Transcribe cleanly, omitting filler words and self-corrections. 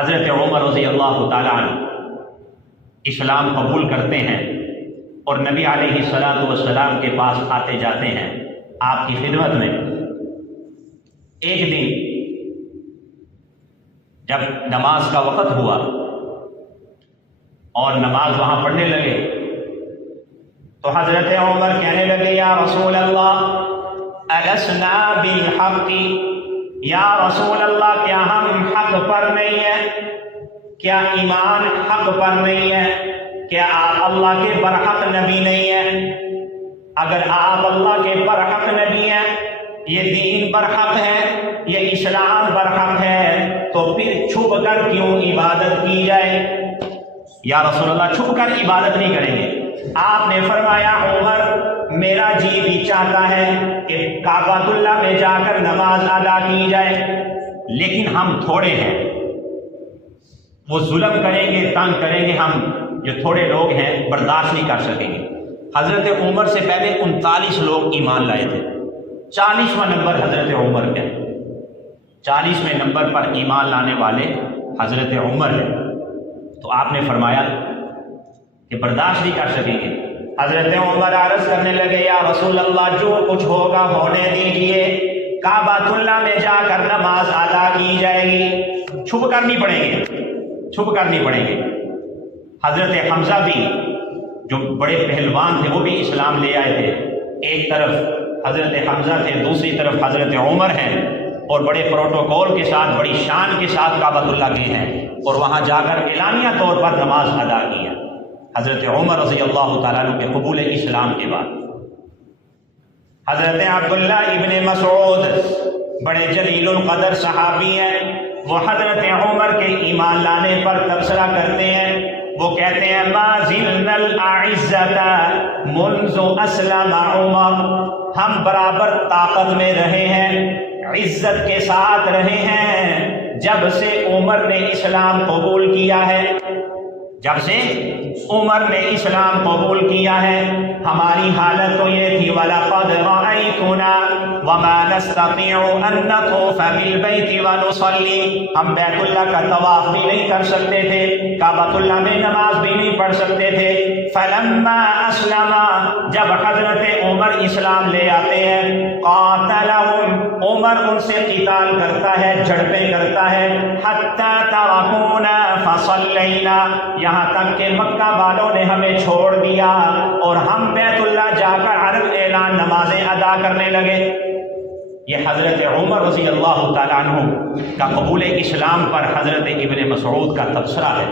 حضرت عمر رضی اللہ تعالیٰ عنہ اسلام قبول کرتے ہیں اور نبی علیہ الصلاۃ والسلام کے پاس آتے جاتے ہیں آپ کی خدمت میں۔ ایک دن جب نماز کا وقت ہوا اور نماز وہاں پڑھنے لگے تو حضرت عمر کہنے لگے یا رسول اللہ السنا بالحق، یا رسول اللہ کیا ہم حق پر نہیں ہیں؟ کیا ایمان حق پر نہیں ہے؟ کیا آپ اللہ کے برحق نبی نہیں ہیں؟ اگر آپ اللہ کے برحق نبی ہیں، یہ دین برحق ہے، یہ اسلام برحق ہے، تو پھر چھپ کر کیوں عبادت کی جائے؟ یا رسول اللہ چھپ کر عبادت نہیں کریں گے۔ آپ نے فرمایا عمر میرا جی بھی چاہتا ہے کہ کعبۃ اللہ میں جا کر نماز ادا کی جائے، لیکن ہم تھوڑے ہیں، وہ ظلم کریں گے، تنگ کریں گے، ہم جو تھوڑے لوگ ہیں برداشت نہیں کر سکیں گے۔ حضرت عمر سے پہلے 39 لوگ ایمان لائے تھے، 40واں نمبر حضرت عمر کا، 40ویں نمبر پر ایمان لانے والے حضرت عمر ہیں۔ تو آپ نے فرمایا کہ برداشت نہیں کر سکیں گے۔ حضرت عمر عرض کرنے لگے یا رسول اللہ جو کچھ ہوگا ہونے دیجئے، کعبۃ اللہ میں جا کر نماز ادا کی جائے گی، چھپ کر نہیں پڑھیں گے، چھپ کر نہیں پڑھیں گے۔ حضرت حمزہ بھی جو بڑے پہلوان تھے وہ بھی اسلام لے آئے تھے، ایک طرف حضرت حمزہ تھے، دوسری طرف حضرت عمر ہیں، اور بڑے پروٹوکول کے ساتھ بڑی شان کے ساتھ کعبۃ اللہ گئے ہیں اور وہاں جا کر اعلانیہ طور پر نماز ادا کی ہے حضرت عمر رضی اللہ تعالیٰ عنہ کے قبول اسلام کے بعد۔ حضرت عبداللہ ابن مسعود بڑے جلیل القدر صحابی ہیں، وہ حضرت عمر کے ایمان لانے پر تبصرہ کرتے ہیں، وہ کہتے ہیں ما زلنا الاعزۃ منذ اسلم عمر، ہم برابر طاقت میں رہے ہیں، عزت کے ساتھ رہے ہیں جب سے عمر نے اسلام قبول کیا ہے، جب سے عمر نے اسلام قبول کیا ہے۔ ہماری حالت تو یہ تھی وَلَقَدْ رَأَيْتُنَا وَمَا نَسْتَطِيعُ أَن نَّطُوفَ بِالْبَيْتِ وَنُصَلِّي، ہم بیت اللہ کا طواف بھی نہیں کر سکتے تھے، کعبۃ اللہ میں نماز بھی نہیں پڑھ سکتے تھے۔ فَلَمَّا أَسْلَمَ، جب حضرت عمر اسلام لے آتے ہیں، قَاتَلَهُمْ، عمر ان سے قتال کرتا ہے، جھڑپیں کرتا ہے، حَتَّى تَرَكُونَا فَصَلَّيْنَا، یہاں تک کہ مکہ والوں نے ہمیں چھوڑ دیا اور ہم بیت اللہ جا کر عرض اعلان نمازیں ادا کرنے لگے۔ یہ حضرت عمر رضی اللہ تعالیٰ عنہ کا قبول اسلام پر حضرت ابن مسعود کا تبصرہ ہے۔